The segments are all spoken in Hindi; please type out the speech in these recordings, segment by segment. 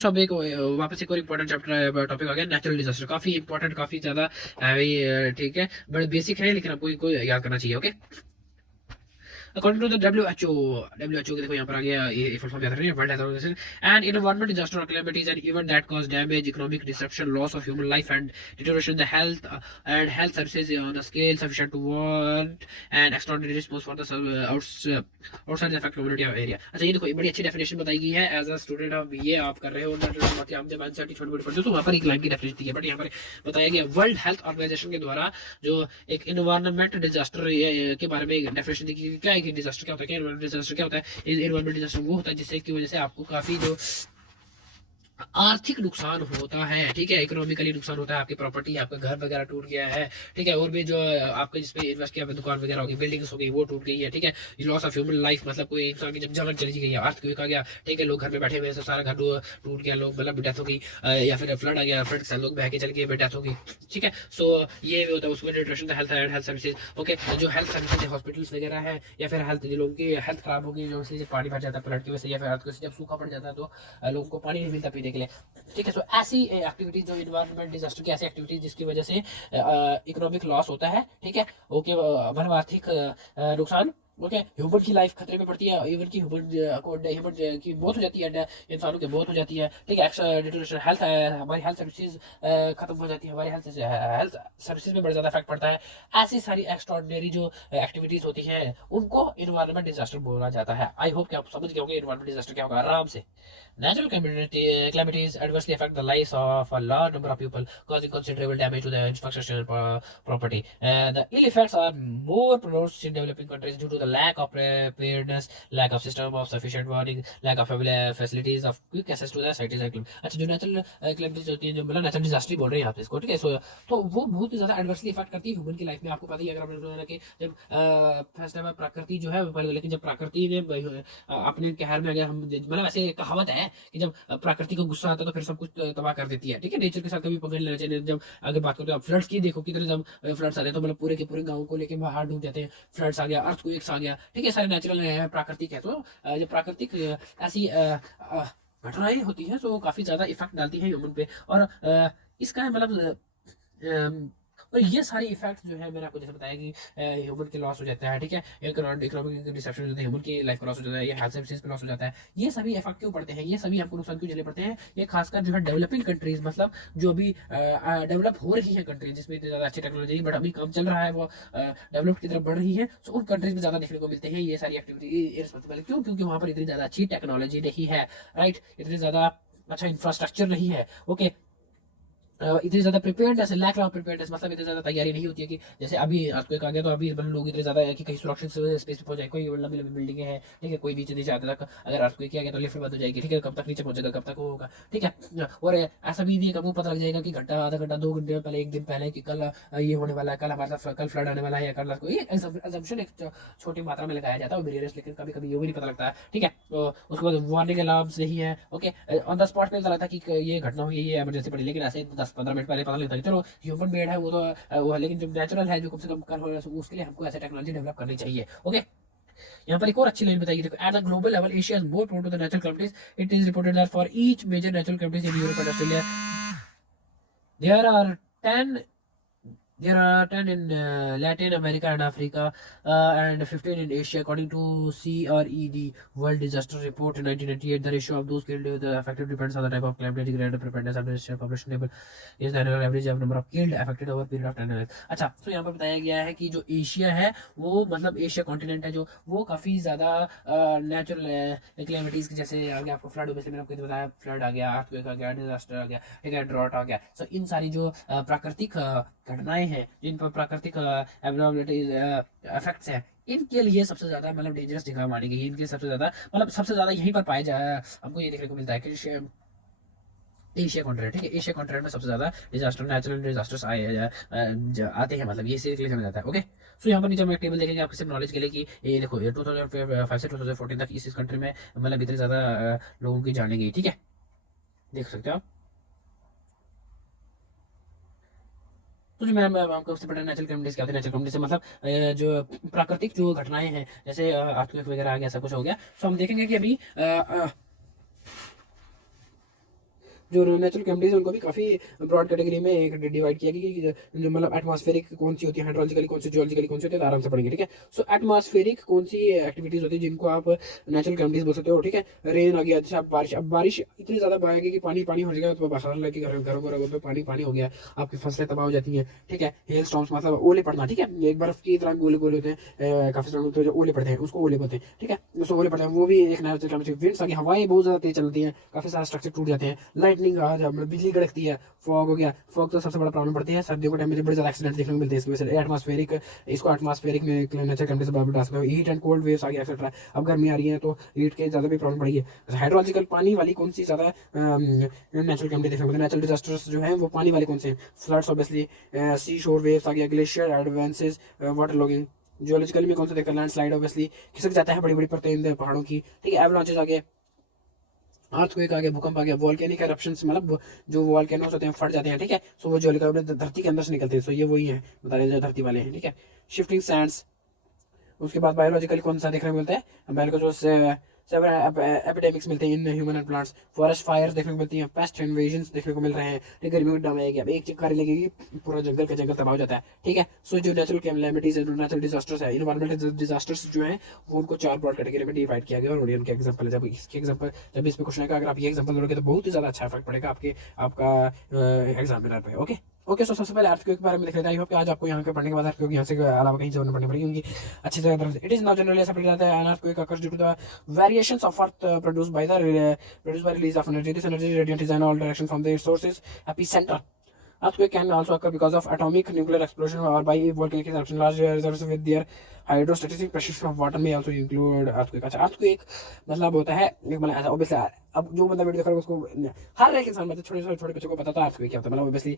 सब एक वापस एक और इम्पोर्टेंट चैप्टर टॉपिक आ गया नेचुरल डिजास्टर। काफी इंपॉर्टेंट, काफी ज्यादा हैवी, ठीक है, बड़े बेसिक है लेकिन आपको इनको याद करना चाहिए। Okay, according to the W H O के देखो यहाँ पर आ गया, ये फुल फॉर्म याद रखिए, world health organization. And environment disaster और calamities and event that cause damage, economic destruction, loss of human life and deterioration the health and health services on a scale sufficient to warrant and extraordinary response for the outside the affect community of area. अच्छा, ये देखो, ये बड़ी अच्छी डेफिनेशन बताई गई है। As a student of BA आप कर रहे हो, हम जब एनसीईआरटी छोटे मोटे पढ़ते हो तो वहाँ पर एक लाइन की डेफिनेशन दी है, बट यहाँ पर बताया गया वर्ल्ड हेल्थ ऑर्गेनाइजेशन के द्वारा जो एक इन्वायरमेंट डिजास्टर के बारे में डेफिनेशन दी गई। क्या है डिजास्टर, क्या होता है, क्या इन्वायरमेंट डिजास्टर क्या होता है? इन्वायरमेंट डिजास्टर वो होता है जिससे की वजह से आपको काफी जो आर्थिक नुकसान होता है, ठीक है, इकोनॉमिकली नुकसान होता है, आपकी प्रॉपर्टी, आपका घर वगैरह टूट गया है, ठीक है, और भी जो आपके जिसपे इन्वेस्ट किया, दुकान वगैरह होगी, बिल्डिंग्स हो गई, वो टूट गई है, ठीक है, लॉस ऑफ ह्यूमन लाइफ, मतलब कोई इंसान की जब जान चली गई है, अर्थक्वेक आ गया, ठीक है, लोग घर में बैठे हुए हैं, सारा घर टूट गया, लोग मतलब डेथ हो गई, या फिर फ्लड आ गया, फ्लड से लोग बह के चल गए, डेथ हो गई, ठीक है। सो ये भी होता है उसमें nutrition, health and health services. Okay, जो हेल्थ सर्विसेज है, हॉस्पिटल्स वगैरह है, या फिर हेल्थ लोगों की हेल्थ खराब हो गई, जो इसलिए पानी भर जाता है फ्लड की वजह से, या फिर अर्थ की वजह से जब सूखा पड़ जाता है तो लोगों को पानी नहीं मिलता पीने के लिए, ठीक है। सो ऐसी एक्टिविटीज जो इन्वायरमेंट डिजास्टर की ऐसी एक्टिविटीज जिसकी वजह से इकोनॉमिक लॉस होता है, ठीक है, ओके, मतलब आर्थिक नुकसान, ओके, ह्यूमन की लाइफ खतरे में पड़ती है, इवन की ह्यूमन की मौत हो जाती है, इंसानों की मौत हो जाती है, ठीक है, डिटोरेशन हेल्थ, हमारी हेल्थ सर्विसेज खत्म हो जाती है, हमारी हेल्थ सर्विसेज में बड़ा ज्यादा इफेक्ट पड़ता है। ऐसी सारी एक्स्ट्रॉर्डिनरी जो एक्टिविटीज होती हैं उनको इन्वायरमेंट डिजास्टर बोला जाता है। आई होप कि आप समझ गए होंगे इन्वायरमेंट डिजास्टर क्या होगा आराम से। Natural calamities adversely affect the lives of a large number of people, causing considerable damage to the infrastructure and property. The ill effects are more pronounced in developing countries due to the lack of preparedness, lack of system of sufficient warning, lack of facilities of quick access to the sites and अच्छा, जो नेचुरल कैलेमिटीज होती है, जो मतलब नेचुरल डिजास्टर बोल रहे हैं यहाँ पे इसको, ठीक है। सो तो वो बहुत ही ज्यादा एडवर्सली इफेक्ट करती है ह्यूमन की लाइफ में। आपको पता ही है, अगर आपने सुना कि जब फर्स्ट टाइम प्रकृति जो है, लेकिन जब प्रकृति ने अपने कहर में, अगर हम मतलब ऐसे कहावत है कि जब प्रकृति को गुस्सा आता है तो फिर सब कुछ तबाह कर देती है, ठीक है। नेचर के साथ कभी पंगा नहीं लेना चाहिए। जब अगर बात करें तो आप फ्लड्स की देखो, कितने जब फ्लड्स आते हैं तो मतलब पूरे के पूरे गाँव को लेके बाहर डूब जाते हैं, फ्लड्स आ गया, अर्थ को एक आ गया, ठीक है, सारे नेचुरल है, प्राकृतिक है। तो जब प्राकृतिक ऐसी घटनाएं होती हैं तो काफी ज्यादा इफेक्ट डालती है ह्यूमन पे, और इसका मतलब और ये सारी इफेक्ट जो है मैंने आपको जैसे बताया कि ह्यूमन के लॉस हो जाता है, ठीक है, इकोनॉमिक डिस्ट्रक्शन हो जाता है, ह्यूमन की लाइफ का लॉस हो जाता है, ये हेल्थ सर्विसेज पे लॉस हो जाता है। ये सभी इफेक्ट क्यों पड़ते हैं, ये सभी हमको नुकसान क्यों झेलने पड़ते हैं? ये खासकर जो है डेवलपिंग कंट्रीज, मतलब जो अभी डेवलप हो रही है कंट्रीज, जिसमें इतनी ज्यादा अच्छी टेक्नोलॉजी बट अभी काम चल रहा है, वो डेवलप की तरफ बढ़ रही है, तो उन कंट्रीज में ज्यादा देखने को मिलते हैं ये सारी एक्टिविटी इररिस्पांसिबल। क्यों? क्योंकि वहां पर इतनी ज्यादा अच्छी टेक्नोलॉजी नहीं है, राइट, इतनी ज्यादा अच्छा इंफ्रास्ट्रक्चर नहीं है, ओके, इतनी ज्यादा प्रिपेयर्डनेस है, लैक ऑफ प्रिपेयर्डनेस, मतलब इतनी ज्यादा तैयारी नहीं होती है कि जैसे अभी अर्थक्वेक आ गया तो अभी मतलब लोग इतने ज्यादा है कि कहीं सुरक्षित स्पेस पे पहुंच जाए, कोई लंबी लंबी बिल्डिंगें हैं, ठीक है, कोई नीचे नीचे आते तक अगर अर्थक्वेक किया गया तो लिफ्ट बंद हो जाएगी, ठीक है, कब तक नीचे पहुंचेगा, कब तक वो होगा, ठीक है। और ऐसा भी नहीं है, कब पता लग जाएगा कि घंटा, आधा घंटा, 2 घंटे पहले, एक दिन पहले कि कल ये होने वाला है, कल हमारे साथ कल फ्लड आने वाला है, या कल कोई एजम्पशन एक छोटी मात्रा में लगाया जाता है वेरियस, लेकिन कभी कभी ये भी नहीं पता लगता है, ठीक है। तो उसके बाद वार्निंग अलार्म्स नहीं है, ओके, ऑन द स्पॉट पे पता लगता है कि ये घटना हुई है, ये इमरजेंसी पड़ी, लेकिन ऐसे 10-15 मिनट पहले पता लगता है। चलो, ह्यूमन मेड है वो तो वो है, लेकिन जो नेचुरल है, जो कम से कम कर हो रहा है, उसके लिए हमको ऐसे टेक्नोलॉजी डेवलप करनी चाहिए, ओके। यहाँ पर एक और अच्छी लाइन बताइए, देखो, at the global level Asia is more prone to the natural calamities. It is reported that for each major natural calamities in Europe and Australia there are 10 there are 10 in Latin America and Africa, and 15 in Asia, according to CRED World Disaster Report in 1998. The ratio of those killed with the affected depends on the type of calamity, greater preparedness, and population level is the annual average of number of killed affected over period of 10 years. अच्छा, तो यहाँ पर बताया गया है कि जो एशिया है वो, मतलब एशिया कॉन्टिनेंट है जो, वो काफ़ी ज़्यादा नेचुरल क्लेमिटीज़ जैसे आ गया, आपको फ्लड, वैसे मैंने आपको बताया, फ्लड आ गया, अर्थक्वेक आ गया, डिजास्टर आ गया, ठीक है, ड्रॉट आ गया। सो इन सारी जो प्राकृतिक घटनाएं हैं, जिन पर प्राकृतिक एबनॉर्मलिटीज इफेक्ट्स हैं, इनके लिए सबसे ज्यादा मतलब डेंजरस जगह मानी गई है, इनके सबसे ज्यादा मतलब सबसे ज्यादा यहीं पर पाया जा, हमको ये देखने को मिलता है कि एशिया कॉन्टिनेंट, ठीक है, एशिया कॉन्टिनेंट में सबसे ज्यादा डिजास्टर, नेचुरल डिजास्टर्स आते हैं, मतलब ये इसलिए जाना जाता है, ओके। सो यहाँ पर नीचे हम एक टेबल देखेंगे आपके सिर्फ नॉलेज के लिए कि ये देखो, ये 2005 से 2014 तक इस कंट्री में मतलब इतनी ज्यादा लोगों की जाने गई, ठीक है, देख सकते हो आप। तो जो मैं आपको उससे पढ़ा नेचुरल कैलेमिटीज क्या होती है, नेचुरल कैलेमिटीज से मतलब जो प्राकृतिक जो घटनाएं हैं, जैसे अर्थक्वेक वगैरह आ गया, सब कुछ हो गया। सो हम देखेंगे कि अभी जो नेचुरल कैविटीज है उनको भी काफ़ी ब्रॉड कैटेगरी में एक डिवाइड किया गया कि जो मतलब एटमॉस्फेरिक कौन सी होती है, हाइड्रोलॉजिकली कौन सी, जियोलॉजिकली कौन सी होती है, तो आराम से पढ़ेंगे, ठीक है। सो एटमॉस्फेरिक कौन सी एक्टिविटीज होती है जिनको आप नेचुरल कैविटीज बोल सकते हो, ठीक है। रेन आ गया, अच्छा बारिश, अब बारिश इतनी ज़्यादा बढ़ेगी कि पानी पानी हो जाएगा, तो बाहर लगे घरों घरों पे पानी पानी हो गया, आपकी फसलें तबाह हो जाती हैं, ठीक है। हेल स्टॉर्म्स मतलब ओले पड़ना, ठीक है, एक बर्फ की तरह गोले गोले होते हैं काफ़ी सारे, तो जो ओले पड़ते हैं उसको ओले बोलते हैं, ठीक है। उसको ओले पड़ते हैं, वो भी एक नेचुरल कैविटी। विंड्स आ गई, हवाएं बहुत ज़्यादा तेज चलती हैं, काफ़ी सारे स्ट्रक्चर टूट जाते हैं। लाइटनिंग आ जा, मतलब बिजली कड़कती है। फॉग हो गया, फॉग तो सबसे बड़ा प्रॉब्लम पड़ती है सर्दियों के टाइम में, बड़े ज़्यादा एक्सीडेंट देखने को मिलते हैं इसकी वजह से। एटमॉस्फेरिक, इसको एटमॉस्फेरिक में नेचुरल कैविटी से बता सकते हो। हीट एंड कोल्ड वेव्स आ गया एक्सेट्रा। अब गर्मी आ रही है तो हीट के ज़्यादा भी प्रॉब्लम पड़ी है। हाइड्रोलॉजिकल पानी वाली कौन सी ज़्यादा नेचुरल कैविटी देखने को मिलती है? नेचुरल डिजास्टर्स जो है वो पानी वाले कौन से हैं? फ्लड्स ऑब्वियसली, सी शोर वेव्स आ गया, glacier advances, water logging. Geological में कौन सा देखा? लैंडस्लाइड ऑब्वियसली, खिसक जाता है बड़ी बड़ी परतें पहाड़ों की, ठीक है। एवलांचेस आ गए, अर्थक्वेक आ गया, भूकंप आ गया, वॉल्केनिक एरप्शंस मतलब जो वॉल्केनोस होते हैं फट जाते हैं, ठीक है। सो वो जियोलॉजिकल धरती के अंदर से निकलते हैं, सो ये वही है बता रहे हैं जो धरती वाले हैं, ठीक है। Shifting Sands. उसके बाद बायोलॉजिकल कौन सा देखने को मिलता है? बायोलॉजिकल सेवर एपिडेमिक्स मिलते हैं in human and plants. Forest fires देखने को मिलती हैं, पेस्ट इन्वेजन्स देखने को मिल रहे हैं, ठीक है। गर्मियों में अब एक चिंगारी लगेगी, पूरा जंगल का जंगल तबाह हो जाता है, ठीक है। सो जो नेचुरल कैलेमिटीज है, नेचुरल डिजास्टर्स है, इन्वायरमेंटल डिजास्टर्स जो है वो उनको 4 ब्रॉड कैटेगरी में डिवाइड किया गया। और उनके एग्जाम्पल है, जब इसके एग्जाम्पल, जब इस पे क्वेश्चन आएगा, अगर आप ये एग्जाम्पल लोगे तो बहुत ही ज्यादा अच्छा इफेक्ट पड़ेगा आपका एग्जामिनर पे, ओके। ओके, सो सबसे पहले अर्थक्वेक के बारे में देख लेते हैं। आई होप कि आज आपको यहाँ पे पढ़ने के बाद अर्थक्वेक यहाँ से अलावा कहीं से और पढ़नी पड़ेगी, क्योंकि अच्छी तरह से इट इज नॉट जनरली ऐसा पढ़ा जाता है। An earthquake occurs due to the variations of earth produced by release of energy. This energy radiant is in all direction from the source's epicenter. Earthquake can also occur because of atomic nuclear explosion or by volcanic eruption. Large reservoirs with their hydrostatic pressure of water may also include earthquake. अच्छा, earthquake मतलब होता है एक, मतलब ऐसा ऑब्वियसली, अब जो बंदा वीडियो देख रहा है उसको, हर एक इंसान, मतलब छोटे छोटे छोटे बच्चों को पता था earthquake क्या होता है। मतलब ऑब्वियसली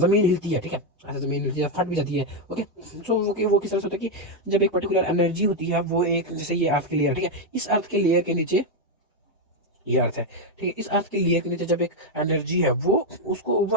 जमीन हिलती है, ठीक है, ऐसे जमीन हिलती है, फट भी जाती है, ओके। सो वो किस तरह से होता है कि जब एक पर्टिकुलर एनर्जी होती है, वो एक, जैसे ये अर्थ के लेयर, ठीक है, इस अर्थ के लेयर के नीचे ये अर्थ है, ठीक है। इस अर्थ के लेयर के नीचे जब एक एनर्जी है, वो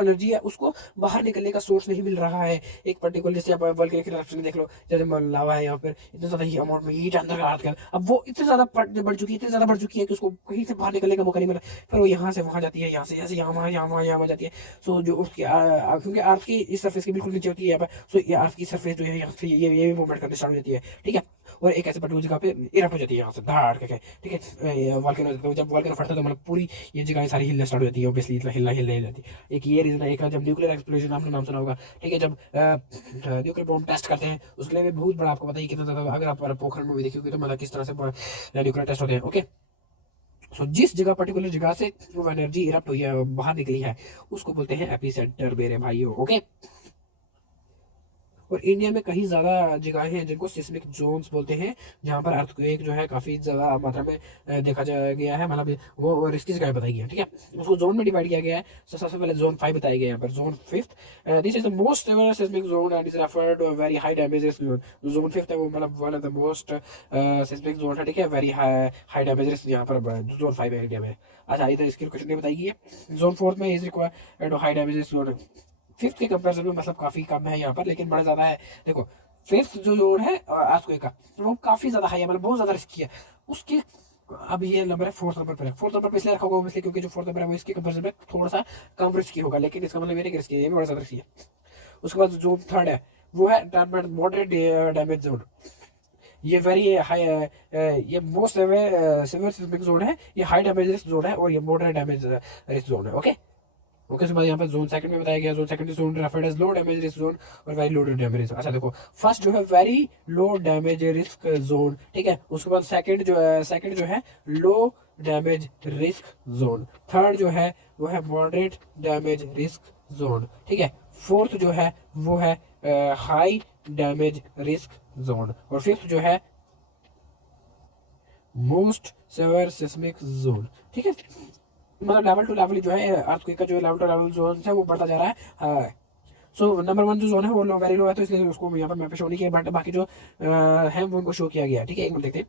एनर्जी है, उसको बाहर निकलने का सोर्स नहीं मिल रहा है एक पर्टिकुलर, जैसे आप वोल्केनिक इरप्शन देख लो, जैसे लावा है यहाँ पर, इतने ज्यादा ही अमाउंट में हीट अंदर अर्थ का, अब वो इतनी ज्यादा बढ़ चुकी है, इतनी ज्यादा बढ़ चुकी है कि उसको कहीं से बाहर निकलने का मौका नहीं मिला। फिर वो यहाँ से वहां जाती है, यहाँ से ऐसे यहाँ जाती है। सो जो उसकी क्योंकि अर्थ की इस सर्फेस के बिल्कुल नीचे होती है यहाँ पर, सो ये अर्थ की सर्फेस जो है यहाँ से ये मूवमेंट करनी स्टार्ट हो जाती है, ठीक है। और एक ऐसे पर्टिकुलर जगह पे इरप्ट हो जाती है यहाँ से धाड़ के, ठीक है। वॉल्केनो, जब वॉल्केनो फटता है तो मतलब पूरी ये जगह सारी हिलना स्टार्ट हो जाती है, ऑब्वियसली इतना हिलने जाती है। एक ये रीजन है। एक जब न्यूक्लियर एक्सप्लोजन, आपने नाम सुना होगा, ठीक है, जब न्यूक्लियर बॉम्ब टेस्ट करते हैं, उसके लिए भी बहुत बड़ा, आपको पता ही कितना ज्यादा, अगर आप पोखरण मूवी देखी होगी तो मतलब किस तरह से न्यूक्लियर टेस्ट होते हैं, ओके। सो जिस जगह पर्टिकुलर जगह से वो एनर्जी इरप्ट हुई है, बाहर निकली है, उसको बोलते हैं एपिसेंटर मेरे भाइयों, ओके। और इंडिया में कहीं ज़्यादा जगहें हैं जिनको सिस्मिक जोन्स बोलते हैं, जहाँ पर अर्थक्वेक जो है काफ़ी ज़्यादा मात्रा में देखा गया है, मतलब वो रिस्की जगह बताई गई है, ठीक है। उसको जोन में डिवाइड किया गया है। तो सबसे पहले जोन 5 बताया गया है यहाँ पर, zone 5th, this is the most severe seismic zone and is referred to very high damage risk zone. Zone 5th है वो मतलब one of the most seismic zone है, ठीक है, वेरी हाई डैमेज रिस्क, यहाँ पर जोन 5 है इंडिया में। अच्छा, इधर इसकी लोकेशन नहीं बताई गई है। जोन 4th में is required high damage risk zone. 5th के कंपेरिजन में मतलब काफी कम है यहाँ पर, लेकिन बड़ा ज्यादा है। देखो 5th जो जोन है अर्थक्वेक का, वो काफी ज्यादा हाई है, मतलब बहुत ज्यादा रिस्की है। उसके अब ये नंबर है 4th नंबर पर है। 4th नंबर पर इसलिए रखा होगा इसलिए क्योंकि जो 4th नंबर है वो इसके कंपेरिजन में थोड़ा सा कम रिस्की होगा, लेकिन इसका मतलब ये नहीं कि रिस्की है, ये भी बड़ा ज्यादा रिस्की है। उसके बाद जो 3rd है वो है मॉडरेट डैमेज जोन। ये वेरी हाई, ये मोस्ट सिवियर सिस्मिक जोन है, ये हाई डैमेज रिस्क जोन है, और ये मॉडरेट डैमेज रिस्क जोन है, ओके। ओके, उसके बाद यहाँ पर जोन सेकंड में बताया गया, zone second zone referred as low damage risk zone और वेरी लो डैमेज रिस्क। अच्छा देखो, फर्स्ट जो है very low damage risk zone, ठीक है। उसके बाद सेकंड जो है लो डैमेज रिस्क जोन। थर्ड जो है वो है मॉडरेट डैमेज रिस्क जोन, ठीक है। फोर्थ जो है वो है हाई डैमेज रिस्क जोन, और फिफ्थ जो है मोस्ट सेवर सिस्मिक जोन, ठीक है। मतलब लेवल टू लेवल जो है अर्थक्वेक का, जो लेवल टू लेवल जोन है वो बढ़ता जा रहा है। सो नंबर 1 जो जोन है वो वेरी लो है, तो इसलिए उसको यहाँ पर मैप पे शो नहीं किया, बट बाकी जो है वो उनको शो किया गया है, ठीक है। एक मिनट देखते हैं।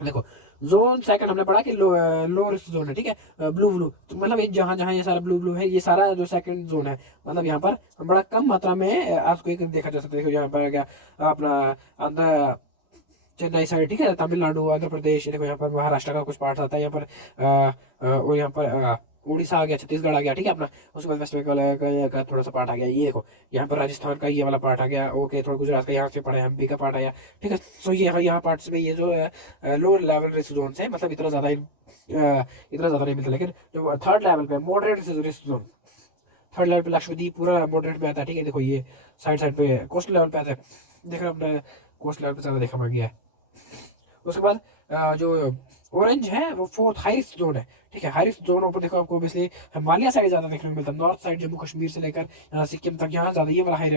देखो जोन सेकंड हमने पढ़ा कि लो रिस्क जोन है, ठीक है, ब्लू ब्लू, तो मतलब ये जहाँ जहाँ ये सारा ब्लू ब्लू है, ये सारा जो सेकंड जोन है, मतलब यहाँ पर बड़ा कम मात्रा में अर्थक्वेक देखा जा सकता है। यहाँ पर क्या अपना अंदर चेन्नई साइड, ठीक है, तमिलनाडु, आंध्र प्रदेश, देखो यहाँ पर महाराष्ट्र का कुछ पार्ट आता है यहाँ पर, और यहाँ पर उड़ीसा आ गया, छत्तीसगढ़ आ गया, ठीक है अपना। उसके बाद वेस्ट बंगाल का थोड़ा सा पार्ट आ गया, ये देखो यहाँ पर राजस्थान का ये वाला पार्ट आ गया, ओके। थोड़ा गुजरात का यहाँ से पड़ा है, एमपी का पार्ट आया, ठीक है। सो ये यहाँ पार्ट्स में ये जो लोअर लेवल रिस्क जोन है, मतलब इतना ज़्यादा नहीं मिलता, लेकिन जो थर्ड लेवल पे moderate risk zone, third level पे लक्षद्वीप पूरा मॉडरेट पे आता है, ठीक है। देखो ये साइड साइड पे कोस्टल लेवल पे आता है, देख रहे हो अपने कोस्ट लेवल पे ज़्यादा देखा मिल गया है। उसके बाद जो ऑरेंज है वो फोर्थ हाई रिस्क जोन है, ठीक है। हाई रिस्क जोन ऊपर देखो आपको ऑब्वियसली हिमालय साइड ज़्यादा देखने को मिलता है, नॉर्थ साइड जम्मू कश्मीर से लेकर यहाँ सिक्किम तक यहाँ ज़्यादा ये वाला हाई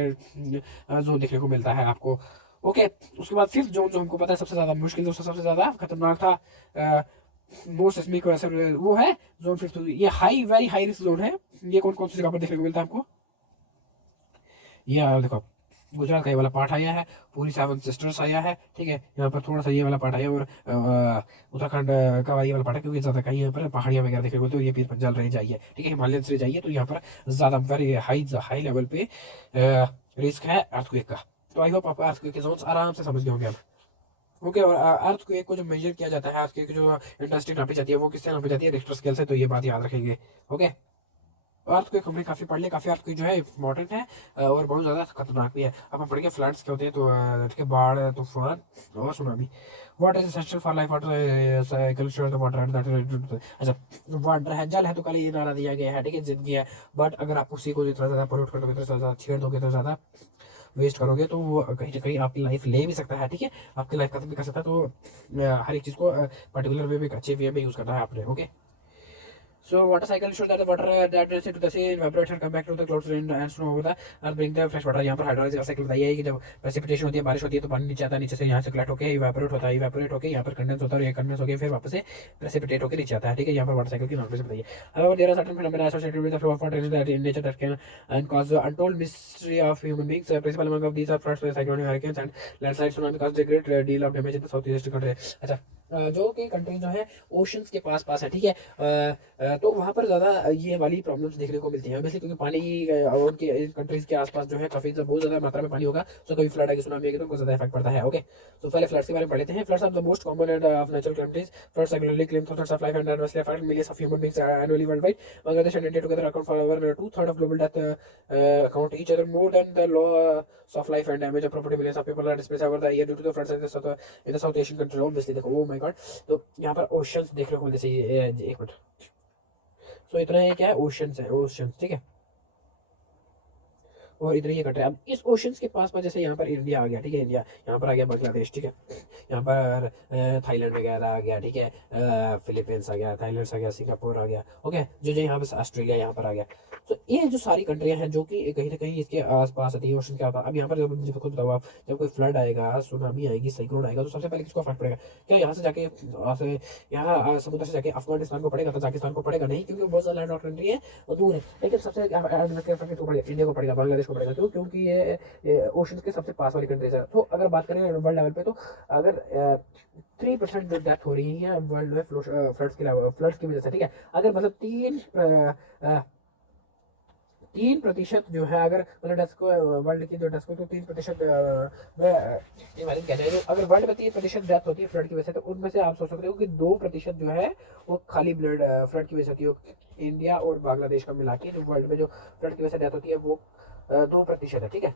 जोन देखने को मिलता है आपको, ओके। उसके बाद फिफ्थ जोन जो हमको पता है सबसे ज़्यादा मुश्किल, जो सबसे ज़्यादा खतरनाक था, मोस्ट सिस्मिक वो है जोन फिफ्थ। ये high very high risk zone है। ये कौन कौन सी जगह पर देखने को मिलता है आपको, ये देखो गुजरात का ये वाला पार्ट आया है, पूरी सेवन सिस्टर्स आया है, ठीक है। यहाँ पर थोड़ा सा ये वाला पार्ट आया, और उत्तराखंड का ये वाला पार्ट है, क्योंकि ज़्यादा कहीं यहाँ पर पहाड़ियाँ वगैरह देखने को मिलती है। ये पीर पंजाल रह जाइए, ठीक है, हिमालयन से जाइए तो यहाँ पर ज़्यादा वेरी हाई लेवल पे रिस्क है अर्थक्वेक का। तो आई होप आप अर्थक्वेक के जोन्स आराम से समझ गए होंगे आप, ओके। और अर्थक्वेक को जो मेजर किया जाता है, अर्थक्वेक जो इंटेंसिटी नापी जाती है वो किससे नापी जाती है, रिक्टर स्केल से, तो ये बात याद रखेंगे, ओके। अर्थक्वेक हमने काफ़ी पढ़ लिया, काफ़ी अर्थक्वेक जो है इंपॉर्टेंट है और बहुत ज़्यादा खतरनाक भी है। अब हम पढ़ेंगे फ्लड्स क्या होते हैं, तो ठीक है, बाढ़, तूफान और tsunami. What is essential for life, water cycle sure the water that, अच्छा वाटर है, जल है, तो कल ये नारा दिया गया है, ठीक है, जिंदगी है। बट अगर आप उसी को इतना ज़्यादा पोल्यूट करोगे, इतना ज़्यादा छेड़ दोगे, इतना ज़्यादा वेस्ट करोगे, तो वो कहीं ना कहीं आपकी लाइफ ले भी सकता है, ठीक है, आपकी लाइफ खत्म भी कर सकता है। तो हर एक चीज़ को पर्टिकुलर वे में, अच्छे वे में यूज़ करना है आपने, okay. So water cycle ensures that the water that is into the sea evaporates and come back to the clouds, rain and snow over the earth, bring the fresh water। यहाँ पर हाइड्रोलॉजिकल साइकिल बताइए है कि जब प्रेसिपिटेशन होती है, बारिश होती है, तो पानी नीचे आता है, नीचे से यहाँ से कलेक्ट होकर इवेपोरेट होता है, इवेपोरेट होकर यहाँ पर कंडेंस होता है, और ये कंडेंस होकर फिर वापस से प्रेसिपिटेट होकर नीचे आता है, ठीक है। यहाँ पर वाटर साइकिल की नॉर्मल से बताइए। However, there are certain phenomena associated with the flow of water in nature that can and cause the untold mystery of human beings. Principal among of these are floods, cyclones, hurricanes and landslides, tsunami cause a great deal of damage in the southeast country। अच्छा, जो कि कंट्री जो है ओशंस के पास है, ठीक है, तो वहाँ पर ज़्यादा ये वाली प्रॉब्लम्स देखने को मिलती हैं, वैसे क्योंकि पानी उनके कंट्रीज के आसपास जो है काफ़ी बहुत ज़्यादा मात्रा में पानी होगा, तो कभी फ्लड आएगी, सुनामी आएगी, तो उनको ज़्यादा इफेक्ट पड़ता है, ओके। तो पहले फ्लड्स के बारे में पढ़ लेते हैं। Floods are the most common and of natural calamities. Floods regularly claim threats of life and adversely affect millions of human beings annually worldwide. Bangladesh and India together account for over 2/3 of global death, account each other more than the loss of life and damage of property। Millions of people are displaced over the year due to the floods in the South Asian countries, obviously। देखो, oh my god, तो यहाँ पर ओशंस देखने को मिलते चाहिए, एक मिनट। सो इतना ये क्या है, ओशंस है, ओशंस, ठीक है, और इधर ये कट रहा है। अब इस ओशंस के पास जैसे यहाँ पर इंडिया आ गया, ठीक है, इंडिया यहाँ पर आ गया, बांग्लादेश, ठीक है, यहाँ पर थाईलैंड वगैरह आ गया, ठीक है, फिलीपींस आ गया, थाईलैंड आ गया, सिंगापुर आ गया, ओके, जो यहाँ पर ऑस्ट्रेलिया यहाँ पर आ गया। तो ये जो सारी कंट्रियाँ हैं जो कि कहीं ना कहीं इसके आसपास आती है ओशन के आसपास। अब यहाँ पर जब खुद बताओ आप, जब कोई फ्लड आएगा, सुनामी आएगी, साइक्लोन आएगा, तो सबसे पहले किसको फर्क पड़ेगा? क्या यहाँ से जाके यहाँ समुद्र से जाके अफगानिस्तान को पड़ेगा, तजाकिस्तान को पड़ेगा? नहीं, क्योंकि बहुत ज़्यादा लैंड और कंट्री है और दूर है। लेकिन सबसे इंडिया को पड़ेगा, बांग्लादेश को पड़ेगा, क्यों? क्योंकि ये ओशन के सबसे पास वाली कंट्रीज है। तो अगर बात करें वर्ल्ड लेवल पे, तो अगर 3% जो डेथ हो रही है वर्ल्ड में फ्लड्स की वजह से, ठीक है, अगर मतलब 3% जो है, अगर मतलब डेथ को वर्ल्ड की जो डेथ को, तो 3% इमेजिन किया जाए, तो अगर वर्ल्ड में 3% डेथ होती है फ्लड की वजह से, तो उनमें से आप सोच सकते हो कि 2% जो है वो खाली ब्लड फ्लड की वजह से होती है। इंडिया और बांग्लादेश का मिला के जो वर्ल्ड में जो फ्लड की वजह से डेथ होती है वो 2% है, ठीक है।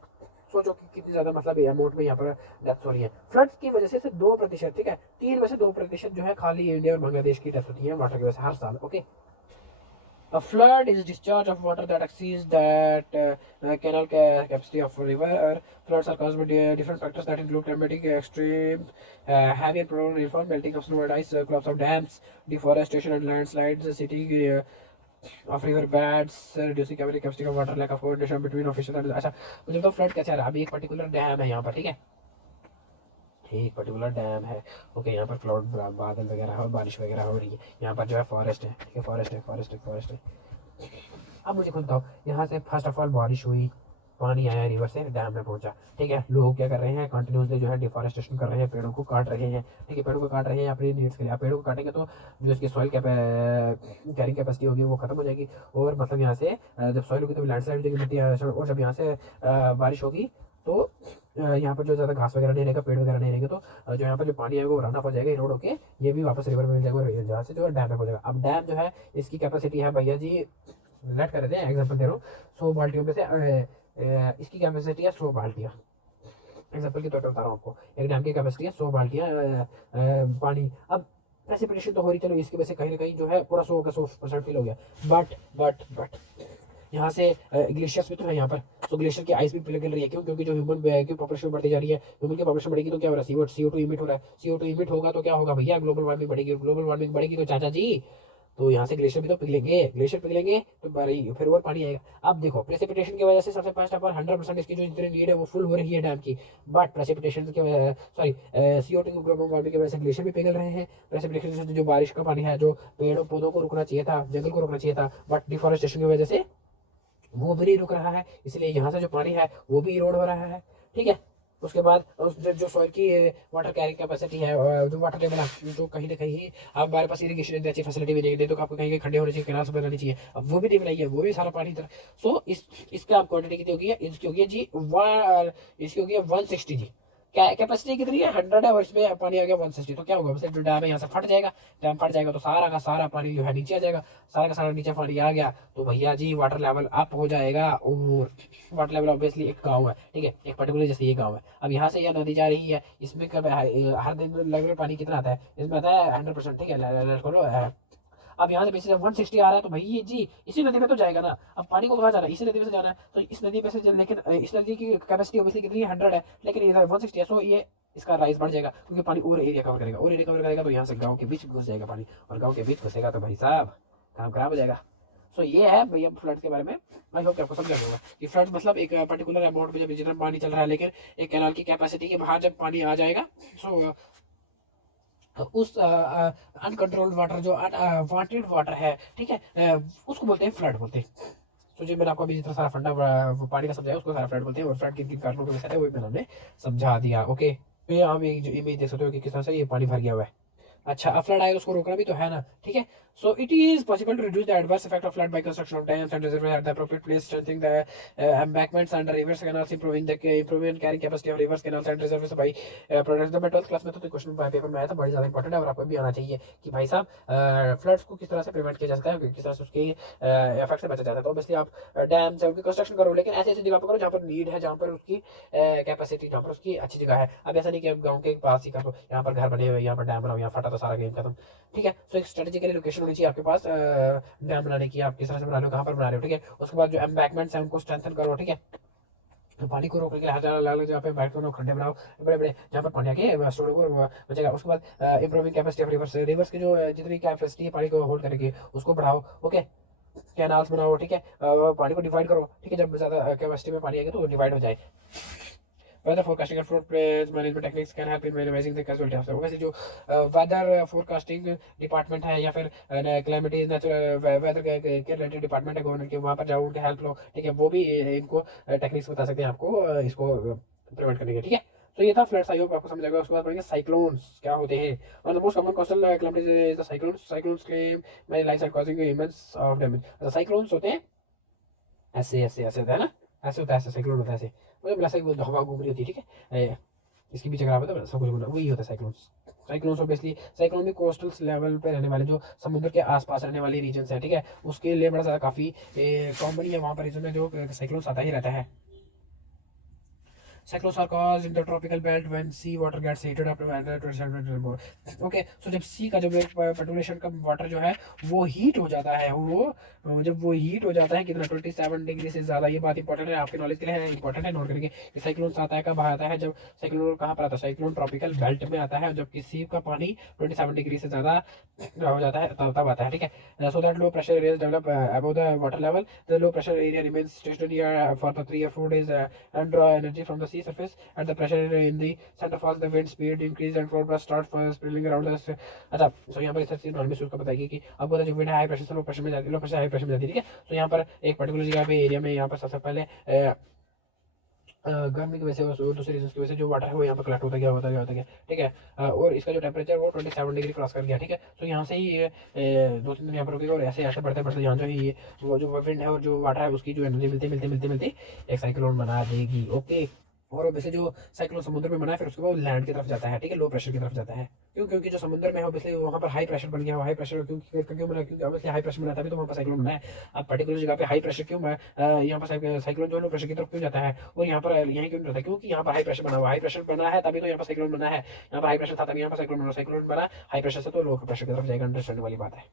सोचो कि कितनी ज्यादा मतलब अमाउंट में यहाँ पर डेथ हो रही है फ्लड्स की वजह से, सिर्फ 2%, ठीक है, 3 में से 2% जो है खाली इंडिया और बांग्लादेश की डेथ होती है वाटर की वजह से हर साल, okay. A flood is discharge of water that exceeds that canal capacity of a river. Floods are caused by different factors that include climatic extreme, heavy and prolonged rainfall, melting of snow and ice, collapse of dams, deforestation and landslides, city of river beds, reducing capacity of water, lack of coordination between officials and अच्छा, मुझे तो फ्लड कैसे आ रहा है? अभी एक पर्टिकुलर डैम है यहाँ पर, ठीक है, एक पर्टिकुलर डैम है, ओके, यहाँ पर क्लाउड बादल वगैरह और बारिश वगैरह हो रही है, यहाँ पर जो है फॉरेस्ट है, ठीक है, फॉरेस्ट है। अब मुझे खुद बताओ, यहाँ से फर्स्ट ऑफ ऑल बारिश हुई, पानी आया रिवर से, डैम में पहुंचा, ठीक है, लोग क्या कर रहे हैं? कंटिन्यूसली जो है डिफॉरेस्टेशन कर रहे हैं, पेड़ों को काट रहे हैं, ठीक है, पेड़ों को काट रहे हैं अपनी नीड्स के लिए। पेड़ों को काटेंगे तो जो इसकी सॉइल कैरिंग कैपेसिटी होगी वो खत्म हो जाएगी, और मतलब यहाँ से जब सॉइल होगी तो लैंडस्लाइड हो जाएगी मिट्टी, और जब यहाँ से बारिश होगी तो यहाँ पर जो ज़्यादा घास वगैरह नहीं रहेगा, पेड़ वगैरह नहीं रहेंगे, तो जो यहाँ पर जो पानी है वो रन ऑफ हो जाएगा, इरोड होके ये भी वापस रिवर में मिल जाएगा, और जहाँ से जो है डैम पे हो जाएगा। अब डैम जो है इसकी कैपेसिटी है भैया जी, लेट कर देते हैं एग्जाम्पल दे रहा हूँ, 100 बाल्टियों में से इसकी कैपेसिटी है 100 बाल्टियाँ। एग्जाम्पल के तौर पर बता रहा हूँ आपको, एक डैम की कैपेसिटी है 100 बाल्टियाँ पानी। अब प्रेसिपिटेशन तो हो रही, चलो इसकी वजह से कहीं ना कहीं जो है पूरा 100% फिल हो गया, बट यहाँ से ग्लेशियर्स भी तो है यहाँ पर, तो ग्लेशियर की आइस भी पिघल रही है। क्यों? क्योंकि जो ह्यूमन की पॉपुलेशन बढ़ती जा रही है, ह्यूमन की पॉपुलेशन बढ़ेगी तो क्या हो रहा है, CO2 इमिट हो रहा है, CO2 इमिट होगा तो क्या होगा भैया, ग्लोबल वार्मिंग बढ़ेगी, ग्लोबल वार्मिंग बढ़ेगी तो चाचा जी, तो यहाँ से ग्लेशियर भी तो पिघलेंगे, ग्लेशियर पिघलेंगे तो फिर और पानी आएगा। अब देखो प्रेसिपिटेशन की वजह से सबसे फर्स्ट ऑफ ऑल 100% इसकी जो जितनी नीड है वो फुल हो रही है डैम की, बट प्रेसिपिटेशन की वजह, सॉरी, CO2 ग्लोबल वार्मिंग की वजह से ग्लेशियर भी पिघल रहे हैं। प्रेसिपिटेशन से जो बारिश का पानी है, जो पेड़ों पौधों को रुकना चाहिए था, जंगल को रुकना चाहिए था, बट डिफॉरेस्टेशन की वजह से वो भी नहीं रुक रहा है, इसलिए यहाँ से जो पानी है वो भी इरोड हो रहा है। ठीक है, उसके बाद उस जो सॉइल की वाटर कैरिंग कैपेसिटी है, जो वाटर लेवल है, जो कहीं ना कहीं आप हमारे पास इरिगेशन इतनी अच्छी फैसिलिटी भी नहीं दे, तो आपको कहीं कहीं खड्डे होने चाहिए, कैनाल्स बनानी चाहिए, अब वो भी नहीं बनाई है, वो भी सारा पानी इधर। सो इसका आप क्वांटिटी कितनी होगी है, इसकी होगी है जी इसकी होगी है 160 जी। कैपेसिटी कितनी है, 100 है, और इसमें पानी आ गया 160, तो क्या होगा, मतलब जो डैम है यहाँ से फट जाएगा, डैम फट जाएगा तो सारा का सारा पानी जो है नीचे आ जाएगा, सारा का सारा नीचे पानी आ गया तो भैया जी वाटर लेवल अप हो जाएगा। और वाटर लेवल ऑब्वियसली एक गाँव है, ठीक है, एक पर्टिकुलर जैसे ये गाँव है, अब यहाँ से यह नदी जा रही है, इसमें कब हर दिन लगभग पानी कितना आता है, इसमें आता है 100%, ठीक है। अब यहाँ से बेसिस 160 आ रहा है तो भाई ये जी इसी नदी में तो जाएगा ना, अब पानी को कहाँ जाना है, इसी नदी में से जाना है, तो इस नदी में से लेकिन इस नदी की कैपेसिटी ऑब्वियसली कितनी है, 100 है, लेकिन ये 160 है, सो ये इसका राइज बढ़ जाएगा, क्योंकि पानी और एरिया कवर करेगा, और एरिया कवर करेगा तो यहाँ से गाँव के बीच घुस जाएगा पानी, और गाँव के बीच घुसेगा तो भाई साहब काम खराब हो जाएगा। सो ये है भैया फ्लड के बारे में। आई होप आपको समझ होगा कि फ्लड मतलब एक पर्टिकुलर अमाउंट में जब जितना पानी चल रहा है, लेकिन एक कैनाल की कैपेसिटी के बाहर जब पानी आ जाएगा, सो उस अनकंट्रोल्ड वाटर, जो अनवांटेड वाटर है, ठीक है, उसको बोलते हैं फ्लड बोलते हैं। तो जो मैंने आपको अभी जितना सारा फंडा पानी का समझाया उसको सारा फ्लड बोलते हैं, और फ्लड किन किन कारणों की वजह से है वो भी मैंने हमने समझा दिया। ओके, तो ये आप एक जो इमेज देख सकते हो कि किस तरह से ये पानी भर गया हुआ है। अच्छा, अब फ्लड आए तो उसको रोकना भी तो है ना, ठीक है। So it is possible to reduce the adverse effect of flood by construction of dams and reservoir at the appropriate place, strengthening the embankments and rivers canals, improving carrying capacity of rivers canals and reservoirs by products। जब मैं 12th क्लास में था तो क्वेश्चन पेपर में आया था, बड़ी ज्यादा इंपॉर्टेंट है, और आपको भी आना चाहिए कि भाई साहब फ्लड्स को किस तरह से प्रिवेंट किया जा सकता है, किस तरह से उसके इफेक्ट से बचा जाता है। तो ऑब्वियसली आप डैम से उनकी कंस्ट्रक्शन करो, लेकिन ऐसी ऐसी जगह पर करो जहाँ पर नीड है, जहाँ पर उसकी कैपेसिटी, जहाँ पर उसकी अच्छी जगह है। अब ऐसा नहीं कि आप गाँव के पास ही कर लो, यहाँ पर घर बने हुए, यहाँ पर डैम बनाओ, यहाँ फटा तो सारा गेम खत्म, ठीक है। सो एक स्ट्रेटेजिकली लोकेशन होनी चाहिए आपके पास डैम बनाने की, आप किस तरह से बना रहे हो, कहाँ पर बना रहे हो, ठीक है। उसके बाद जो एम्बैंकमेंट्स है उनको स्ट्रेंथन करो, ठीक है, तो पानी को रोकने के लिए हर अलग अलग जगह पे बैठ करो, खड्डे बनाओ बड़े बड़े, जहाँ पर पानी आके स्टोर हो बचेगा। उसके बाद improving capacity of reverse, reverse की जो जितनी कैपेसिटी है पानी को होल्ड करने की उसको बढ़ाओ, ओके। कैनाल्स बनाओ, ठीक है, पानी को डिवाइड करो, ठीक है, जब ज़्यादा कैपेसिटी में पानी आएगा तो डिवाइड हो जाए। Weather forecasting and flood management techniques can help in minimizing the casualty of। वैसे जो वेदर फोरकास्टिंग डिपार्टमेंट है, या फिर क्लाइमेट नेचुरल वेदर के रिलेटेड डिपार्टमेंट है गवर्नमेंट के, वहाँ पर जाओ, उनके हेल्प लो, ठीक है, वो भी इनको टेक्निक्स बता सकते हैं आपको इसको प्रिवेंट करने के, ठीक है। तो ये था फ्लड्स, आई होप आपको समझ आएगा। उसके बाद पढ़ेंगे साइक्लोन्स क्या होते हैं, और the most common coastal calamities is the cyclones. Cyclones claim many lives are causing immense of damage. Cyclones होते हैं ऐसे ऐसे ऐसे होता है ना, ऐसे होता है, ऐसे साइक्लोन होता है ऐसे, मतलब ऐसे हवा घूम रही होती है, ठीक है, इसके पीछे खराब होता है सब कुछ बोला, वही होता है साइक्लोन्स। साइक्लोन्स ऑब्वियसली साइक्लोन भी कोस्टल लेवल पे रहने वाले, जो समुद्र के आसपास रहने वाले रीजन है, ठीक है, उसके लिए बड़ा ज़्यादा काफ़ी कॉमन है वहाँ पर रीजन में जो साइक्लोन्स आता ही रहता है। Cyclones are caused in the tropical belt when sea water gets heated up to 127 okay. So जब सी का जब पर्टिकुलेशन का वाटर जो है वो हीट हो जाता है, वो जब वो हीट हो जाता है कितना 27 डिग्री से ज़्यादा, ये बात इंपॉर्टेंट है आपके नॉलेज के लिए, है इंपॉर्टेंट है, नोट करेंगे कि साइक्लोन आता है कब आता है, जब साइक्लोन कहाँ पर आता है, साइक्लोन ट्रॉपिकल बेल्ट में आता है, जबकि सी का पानी 27 डिग्री से ज़्यादा हो जाता है तब आता है, ठीक है। So that low pressure areas develop above the water level, the low pressure area remains stationary for the 3 or 4 days and draw energy from the sea surface at the pressure in the center falls, the wind speed increase and cloud bursts start spilling around the। अच्छा, सो यहाँ पर इस चीज नॉर्मल सूट का बताइए कि अब जो विंड हाई प्रेशर से लो प्रेशर में जाती है, लो प्रेशर हाई प्रेशर में जाती है, ठीक है। तो यहाँ पर एक पर्टिकुलर जगह पे एरिया में यहाँ पर सबसे पहले गर्मी की वजह से और दूसरी रीजन की वजह से जो वाटर है वो यहाँ पर कलेक्ट होता गया, ठीक है। और इसका जो टेम्परेचर वो 27 डिग्री क्रॉस कर गया, ठीक है। तो यहाँ से ही ये 2-3 दिन यहाँ पर रुकेगा, और ऐसे ऐसे बढ़ते बढ़ते यहाँ जो ये वो जो विंड है और जो वाटर है उसकी जो एनर्जी मिलती एक साइक्लोन बना देगी, ओके। और वैसे जो साइक्लोन समुद्र में बना है फिर उसके बाद लैंड की तरफ जाता है, ठीक है, लो प्रेशर की तरफ जाता है। क्यों? क्योंकि जो समुद्र में है ऑब्वियसली वहाँ पर हाई प्रेशर बन गया, हाई प्रेशर क्यों क्यों बना? क्योंकि ऑब्वियसली हाई प्रेशर बना तभी तो वहाँ पर साइक्लोन बना है। अब पर्टिकुलर जगह पे हाई प्रेशर क्यों यहाँ पर साइक्लोन जो लो प्रेशर की तरफ क्यों जाता है और यहाँ पर यहीं क्यों नहीं रहता? क्योंकि यहाँ पर हाई प्रेशर बना हुआ, हाई प्रेशर बना है तभी तो यहाँ पर साइक्लोन बना है। यहाँ पर हाई प्रेशर था तभी यहाँ पर साइक्लोन बना, हाई प्रेशर से तो लो प्रेशर की तरफ जाएगा, अंडरस्टैंड वाली बात है।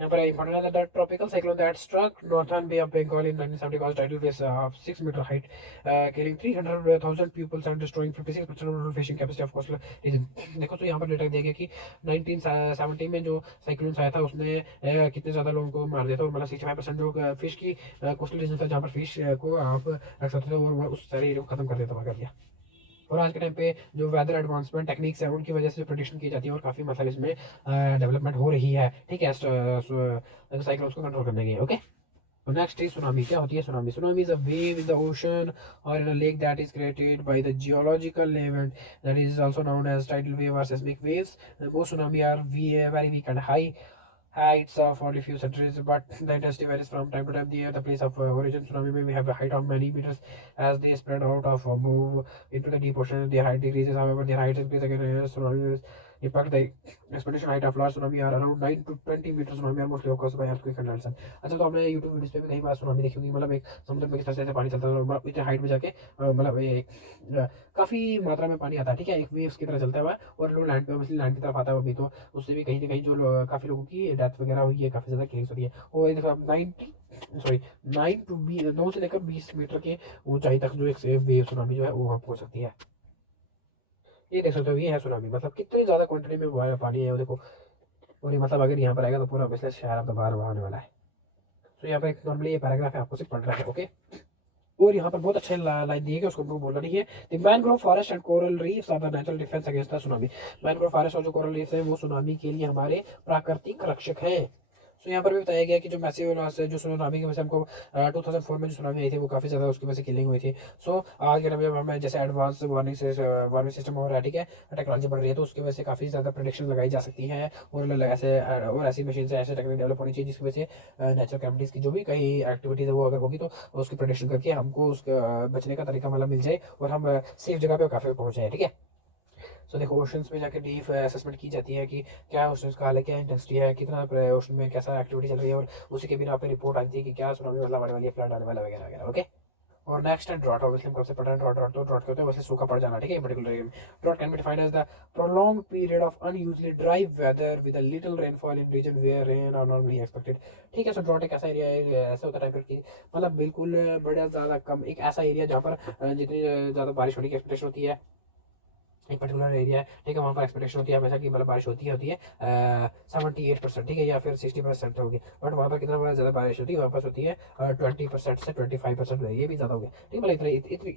यहाँ पर important है that tropical cyclone that struck northern Bay of Bengal in 1970 caused tidal waves of 6 meter height, killing 300,000 pupils and destroying 56% of rural fishing capacity of coastal region। देखो तो यहाँ पर डेटा दिया गया कि 1970 में जो साइक्लोन आया था उसने कितने ज़्यादा लोगों को मार दिया था, और मतलब 65% जो फिश की कोस्टल रीजन था जहाँ पर फिश को आप रख सकते थे और उस सारे एरिया को खत्म कर देता कर दिया। और आज के टाइम पे जो वेदर एडवांसमेंट टेक्निक्स है उनकी वजह से जो प्रोडिक्शन की जाती है और काफ़ी मतलब इसमें डेवलपमेंट हो रही है, ठीक है, साइक्लोन्स को कंट्रोल करने की। ओके, तो नेक्स्ट इज सुनामी। क्या होती है tsunami? Tsunami is a wave in the ocean or in a lake that is created by the geological event that is also known as tidal wave or seismic waves। Most tsunami are very weak and high heights of only few centimeters, but the intensity varies from time to time. The place of origin tsunami may have a height of many meters as they spread out of move into the deep ocean. Their height decreases, however, their height increases again as tsunami impact. The expectation height of large tsunami are around 9 to 20 meters. Tsunami are mostly occurs by earthquake and landslide। अच्छा, तो हमने यूट्यूब वीडियोस पे भी कई बार सुनामी देखी होगी, मतलब एक समुद्र में किस तरह से पानी चलता है, मतलब इतने हाइट में जाके मतलब ये काफी मात्रा में पानी आता है, ठीक है, एक वेव्स की तरह चलता हुआ और लोग लैंड पे ऑब्वियसली लैंड की तरफ आता है अभी, तो उससे भी कहीं ना कहीं जो काफी लोगों की डेथ वगैरह हुई है, काफी ज्यादा किलिंग्स हुई है। और ये देखो 9 टू 9 से लेकर 20 मीटर के ऊंचाई तक जो एक वेव सुनामी जो है वो वहाँ पहुंच सकती है। ये देख सकते हो, ये है सुनामी, मतलब कितनी ज्यादा क्वांटिटी में पानी है वो देखो। और ये मतलब अगर यहाँ पर आएगा तो पूरा बिजनेस शहर अब बाहर बहाने वाला है। तो यहाँ पर एक नॉर्मली ये पैराग्राफ है, आपको सिर्फ पढ़ना है। ओके, और यहाँ पर बहुत अच्छे लाइन दी है कि उसको हमको बोलना नहीं है। The mangrove forest and coral reefs are the natural defence against the tsunami. Mangrove forest और जो कोरल रीफ्स है वो सुनामी के लिए हमारे प्राकृतिक रक्षक हैं। सो यहाँ पर भी बताया गया कि जो मैसिव लॉस है जो सुनामी की वजह से हमको 2004 में जो सुनामी आई थी वो काफ़ी ज़्यादा उसकी वजह से किलिंग हुई थी। सो आज के टाइम में हमें जैसे एडवांस वार्निंग सिस्टम हो रहा है, ठीक है, टेक्नोलॉजी बढ़ रही है, तो उसकी वजह से काफ़ी ज़्यादा प्रोडिक्शन लगाई जा सकती है और ऐसे और ऐसी मशीन से ऐसे टेक्निक डेवलप होनी चाहिए जिसकी वजह से नेचुरल कैमिटीज़ की जो भी कहीं एक्टिविटीज़ है वो अगर होगी तो उसकी प्रोडिक्शन करके हमको उसका बचने का तरीका मतलब मिल जाए और हम सेफ जगह पे काफ़ी पहुँच जाए, ठीक है। सो देखो ओशंस में जाकर डीप असेसमेंट की जाती है कि क्या ओशंस का हाल है, क्या इंटेंसिटी है, कितना ओशन में कैसा एक्टिविटी चल रही है, और उसी के बिना पे रिपोर्ट आती है कि क्या सुनामी मतलब आने वाली है, फ्लड आने वाला वगैरह वगैरह। ओके, और नेक्स्ट है ड्रॉट। ऑब्वियसली हम कब से पढ़ रहे हैं ड्रॉट? ड्रॉट क्या होता है? वैसे सूखा पड़ जाना, ठीक है, पर्टिकुलर एरिया में। Drought can be defined as the prolong period of unusually dry weather with a little rainfall in region where rain are normally expected. ठीक है, सो ड्रॉट एक ऐसा एरिया है, ऐसा होता है टाइम की मतलब बिल्कुल बड़ा ज़्यादा कम, एक ऐसा एरिया जहाँ पर जितनी ज़्यादा बारिश होने की एक्सपेक्टेशन होती है, एक पर्टिकुलर एरिया है, ठीक है, वहाँ पर एक्सपेक्टेशन होती है हमेशा की मतलब बारिश होती है 78%, ठीक है, या फिर 60% होगी, बट वहाँ पर कितना बड़ा ज़्यादा बारिश होती है, वहाँ पर होती है 20% से 25%, ये भी ज़्यादा हो गया, ठीक है, मतलब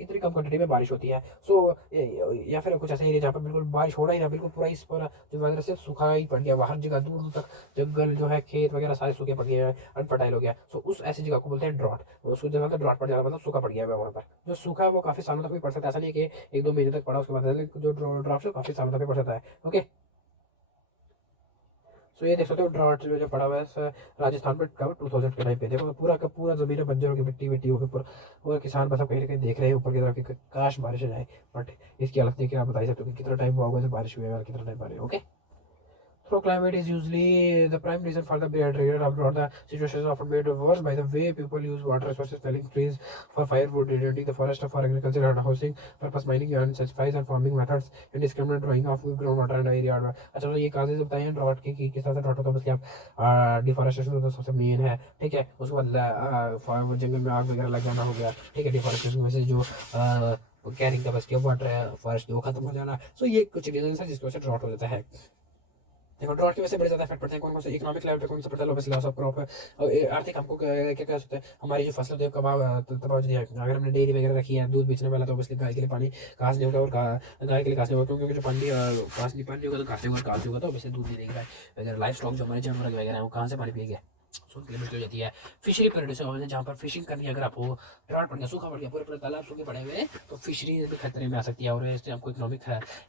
इतनी कम क्वांटिटी में बारिश होती है। सो या फिर कुछ ऐसा एरिया जहाँ पर बिल्कुल बारिश होना ही ना, बिल्कुल पूरा इस पूरा जो वेदर सिर्फ सूखा ही पड़ गया, हर जगह दूर दूर तक जंगल जो है, खेत वगैरह सारे सूखे पड़ गए हैं, अनफर्टाइल हो गया। सो उस ऐसी जगह को बोलते हैं ड्रॉट। उस जगह का ड्रॉट पड़ जाना मतलब सूखा पड़ गया है वहाँ पर। जो सूखा है वो काफ़ी सालों तक भी पड़ सकता है, ऐसा नहीं है कि 1-2 महीने तक पड़ा उसके बाद, जो ड्राफ्ट है काफी सालों तक भी पड़ सकता है। ओके, सो ये देख सकते हो ड्राफ्ट जो पड़ा हुआ है राजस्थान में कब 2000 के टाइम पे, देखो पूरा का पूरा जमीन बंजर होगी, मिट्टी मिट्टी होगी पूरा, और किसान मतलब कहीं ना कहीं देख रहे हैं ऊपर की तरफ कि काश बारिश हो जाए, बट इसकी हालत देखिए आप बता ही सकते हो कि कितना टाइम हुआ होगा जब बारिश हुई है और कितना टाइम आ रही है। Okay, so climate is usually the prime reason for the bad rain abroad. The situation is often made worse by the way people use water resources, felling trees for firewood, irrigating the forest for agriculture and housing purpose, mining and such and farming methods, indiscriminate drawing of groundwater and area। अच्छा, तो ये काजेज बताए हैं ड्रॉट के कि किस तरह से ड्रॉट होता है, मतलब आप डिफॉरेस्टेशन तो सबसे मेन है, ठीक है, उसके बाद जंगल में आग वगैरह लग जाना हो गया, ठीक है, डिफॉरेस्टेशन में से जो कैरिंग कैपेसिटी ऑफ वाटर है फॉरेस्ट वो खत्म हो जाना। सो ये कुछ रीजन है जिसकी वजह से ड्रॉट हो जाता है। देखो ड्रॉट की वजह से बड़े ज़्यादा इफेक्ट पड़ते हैं, कौन से इकोनॉमिक लेवल पे कौन सा पड़ता है, ऑब्वियसली लॉस ऑफ क्रॉप है, और आर्थिक हमको क्या क्या होता है, हमारी जो फसल होती है तबाह हो जाती है। अगर हमने डेयरी वगैरह रखी है, दूध बेचने वाला, तो ऑब्वियसली गाय के लिए पानी घास नहीं होगा, और गाय के लिए घास नहीं होगा, क्योंकि जो पानी घास नहीं पानी होगा तो घास नहीं होगा, घास नहीं होगा तो ऑब्वियसली दूध नहीं देगी गाय वगैरह। लाइफ स्टॉक जो हमारे जानवर वगैरह हैं वो कहाँ से पानी पिएंगे, सो उनकी मुश्किल हो जाती है। फिशरी प्रोड्यूसर हो जहाँ पर फिशिंग करनी है, अगर आपको ड्राउट पड़ गया, सूखा पड़ गया, पूरे पूरे तालाब सूखे पड़े हुए, तो फिशरी भी खतरे में आ सकती है, और इससे हमको इकोनॉमिक